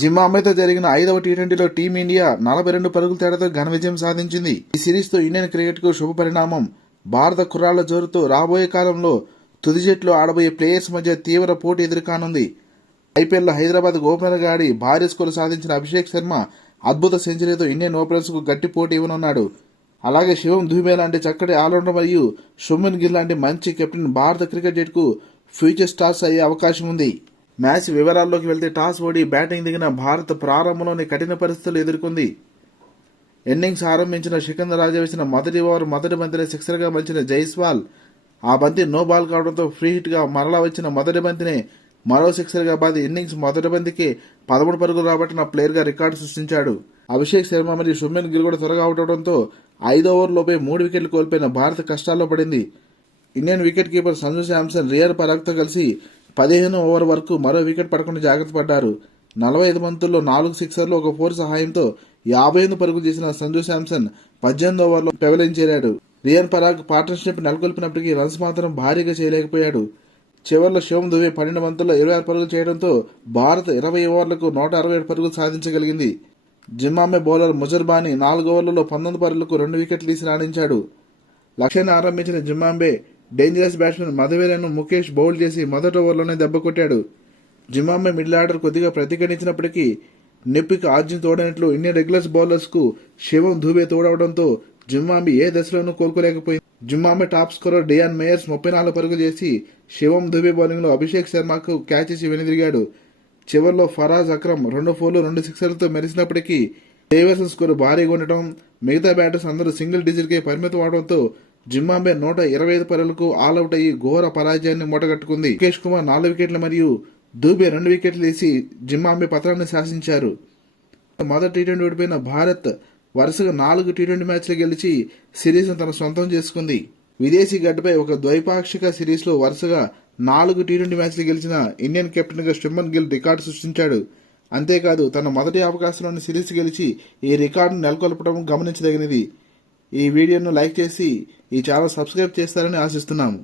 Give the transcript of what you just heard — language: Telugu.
జింబాబ్వేతో జరిగిన 5వ టీ20లో టీమిండియా 42 పరుగుల తేడాతో ఘన విజయం సాధించింది. ఈ సిరీస్తో ఇండియన్ క్రికెట్కు శుభ పరిణామం. భారత కుర్రాళ్ల జోరుతో రాబోయే కాలంలో తుది జట్టులో ఆడబోయే ప్లేయర్స్ మధ్య తీవ్ర పోటీ ఎదురుకానుంది. ఐపీఎల్లో హైదరాబాద్ ఓపెనర్గా ఆడి భారీ స్కోరు సాధించిన అభిషేక్ శర్మ అద్భుత సెంచరీతో ఇండియన్ ఓపెనర్స్కు గట్టి పోటీ ఇవ్వనున్నాడు. అలాగే శివం దూబే లాంటి చక్కటి ఆల్రౌండర్ మరియు శుభ్మన్ గిల్ లాంటి మంచి కెప్టెన్ భారత క్రికెట్ జట్టుకు ఫ్యూచర్ స్టార్స్ అయ్యే అవకాశం ఉంది. మ్యాచ్ వివరాల్లోకి వెళ్తే టాస్ ఓడి బ్యాటింగ్ దిగిన భారత్ ప్రారంభంలోని కఠిన పరిస్థితులు ఎదుర్కొంది. ఇన్నింగ్స్ ఆరంభించిన సికందర్ రాజా వేసిన మొదటి ఓవర్ మొదటి బంతిని సిక్సర్గా మలిచిన జైస్వాల్ ఆ బంతి నో బాల్ కావడంతో ఫ్రీ హిట్గా మరలా వచ్చిన మొదటి బంతిని మరో సిక్సర్గా బాది ఇన్నింగ్స్ మొదటి బంతికి 13 పరుగులు రాబట్టిన ప్లేయర్గా రికార్డు సృష్టించాడు. అభిషేక్ శర్మ మరియు శుభ్మన్ గిల్ కూడా త్వరగా అవుట్ అవడంతో 5 ఓవర్లోపే 3 వికెట్లు కోల్పోయిన భారత్ కష్టాల్లో పడింది. Indian wicket keeper Sanju Samson Riyan పరాగ్తో కలిసి 15వ ఓవర్ వరకు మరో వికెట్ పడకుండా జాగ్రత్త పడ్డారు. 45 బంతుల్లో 4 సిక్సర్లు ఒక 4 సహాయంతో 58 పరుగులు చేసిన సంజు శాంసన్ 18వ ఓవర్లో పెవలియన్ చేరాడు. రియన్ పరాగ్ పార్ట్నర్షిప్ నెలకొల్పినప్పటికీ రన్స్ మాత్రం భారీగా చేయలేకపోయాడు. చివర్లో శివం దుబే 12 బంతుల్లో 26 పరుగులు చేయడంతో భారత్ 20 ఓవర్లకు 167 పరుగులు సాధించగలిగింది. జింబాబ్వే బౌలర్ ముజర్బానీ 4 ఓవర్లలో 19 పరుగులకు 2 వికెట్లు తీసి రాణించాడు. లక్ష్యాన్ని ఆరంభించిన జింబాబ్వే డేంజరస్ బ్యాట్స్మెన్ మధవేలను ముఖేష్ బౌల్డ్ చేసి మొదటి ఓవర్లోనే దెబ్బ కొట్టాడు. జింబాబ్వే మిడిల్ ఆర్డర్ కొద్దిగా ప్రతిఘటించినప్పటికీ నొప్పికి ఆర్జిన్ తోడైనట్లు ఇండియన్ రెగ్యులర్స్ బౌలర్స్కు శివం దూబే తోడవడంతో జింబాబ్వే ఏ దశలోనూ కోలుకోలేకపోయింది. Zimbabwe top scorer Diyan Mayers 34 పరుగులు చేసి శివం దూబే బౌలింగ్లో అభిషేక్ శర్మకు క్యాచ్ ఇచ్చి వెనుదిరిగాడు. చివర్లో ఫరాజ్ అక్రమ్ 2 4లు 2 సిక్సర్లతో మెరిసినప్పటికీ డేవర్సన్ స్కోరు భారీగా ఉండటం, మిగతా బ్యాటర్స్ అందరూ సింగిల్ డిజిట్కే పరిమితం అవడంతో జింబాబ్వే 125 పరుగులకు ఆల్అవుట్ అయ్యి ఘోర పరాజయాన్ని మూటగట్టుకుంది. ముఖేష్ కుమార్ 4 వికెట్లు మరియు దూబే 2 వికెట్లు తీసి జింబాబ్వే పతనాన్ని శాసించారు. మొదటి టీ20 ఓడిపోయిన భారత్ వరుసగా 4 టీ20 మ్యాచ్లు గెలిచి సిరీస్ను తన సొంతం చేసుకుంది. విదేశీ గడ్డపై ఒక ద్వైపాక్షిక సిరీస్లో వరుసగా 4 టీ20 మ్యాచ్లు గెలిచిన ఇండియన్ కెప్టెన్గా శుభ్మన్ గిల్ రికార్డు సృష్టించాడు. అంతేకాదు తన మొదటి అవకాశంలోని సిరీస్ గెలిచి ఈ రికార్డును నెలకొల్పడం గమనించదగినది. ఈ వీడియోను లైక్ చేసి ఈ ఛానల్ సబ్స్క్రైబ్ చేస్తారని ఆశిస్తున్నాము.